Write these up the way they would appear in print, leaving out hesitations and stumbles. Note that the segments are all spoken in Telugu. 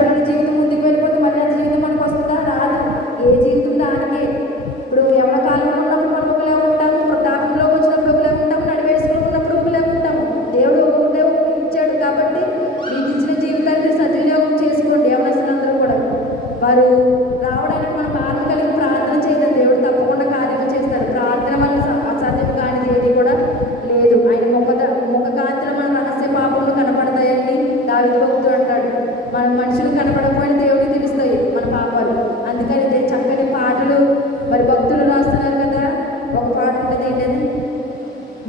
జీవితం ముందుకు వెళ్ళిపోతే మళ్ళీ ఆ జీవితం మనకు వస్తుందా? రాదు. ఏ జీవితం దానికే. ఇప్పుడు ఎవరి కాలంలో ఉన్నప్పుడు మనం ఒకలా ఉంటాము, వృద్ధాప్యంలోకి వచ్చినప్పుడు ఒకలా ఉంటాము, నడివేసుకున్నప్పుడు ఒకలా ఉంటాము. దేవుడు ఒకటే ఇచ్చాడు కాబట్టి మీకు ఇచ్చిన జీవితాన్ని సద్వినియోగం చేసుకోండి. యవనస్తులందరూ కూడా వారు రావడానికి మనం బాధ కలిగి ప్రార్థన చేయడం దేవుడు తప్పకుండా కార్యం చేస్తారు. ప్రార్థన వల్ల అసాధ్యం కానిది ఏది కూడా లేదు. ఆయన ముఖ కాంతిన మన రహస్య పాపములు కనపడతాయండి. దావీదు భక్తుడు అంటాడు, మన మనుషులు కనపడకపోయిన దేవుడికి తెలుస్తాయి మన పాపాలు. అందుకని చక్కని పాటలు మరి భక్తులు రాస్తున్నారు కదా. ఒక పాట ఉంటుంది, ఏంటది?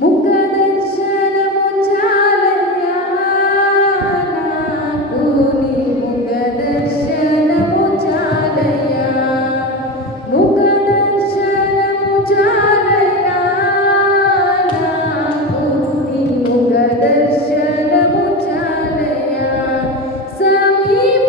ముఖ దర్శనము చాలయ్యా నాకు, నీ ముఖ దర్శనము చాలయ్యా, ముఖ దర్శనము చాలయ్యా నాకు, నీ ముఖ దర్శనము చాలయ్యా, సమీప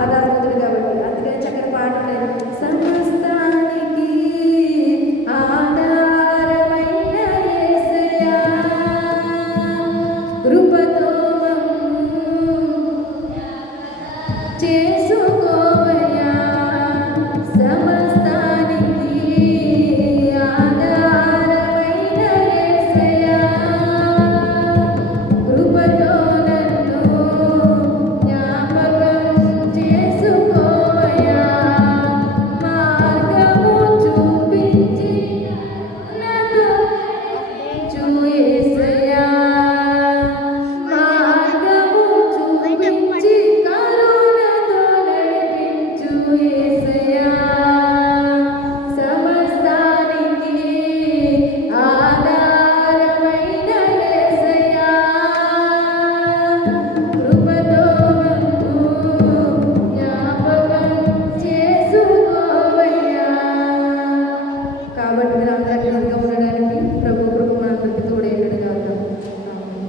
ఆధారవంతుడు కాబట్టి. అందుకని చక్కని పాట ఉండేది. సమస్తానికి ఆధారమైన యేసయ్యా, కృపతో చేసుకోవయ్యా, సమస్తానికి ఆధారమైన యేసయ్యా, కృపతో నన్ను జ్ఞాపకం చేసుకోవయ్యా, మార్గము చూపించి నన్ను యేసయ్యా, మార్గము చూపించి కరుణతో నడిపించు యేసయ్యా, సమస్తానికి ఆధారమైన యేసయ్యా, కృపతో నన్ను జ్ఞాపకం చేసుకోవయ్యా. కాబట్టి మీరు అందరూ అట్లా ఉండడానికి ప్రభు కృప మనందరికీ తోడేయుడు గాక. ఆమేన్.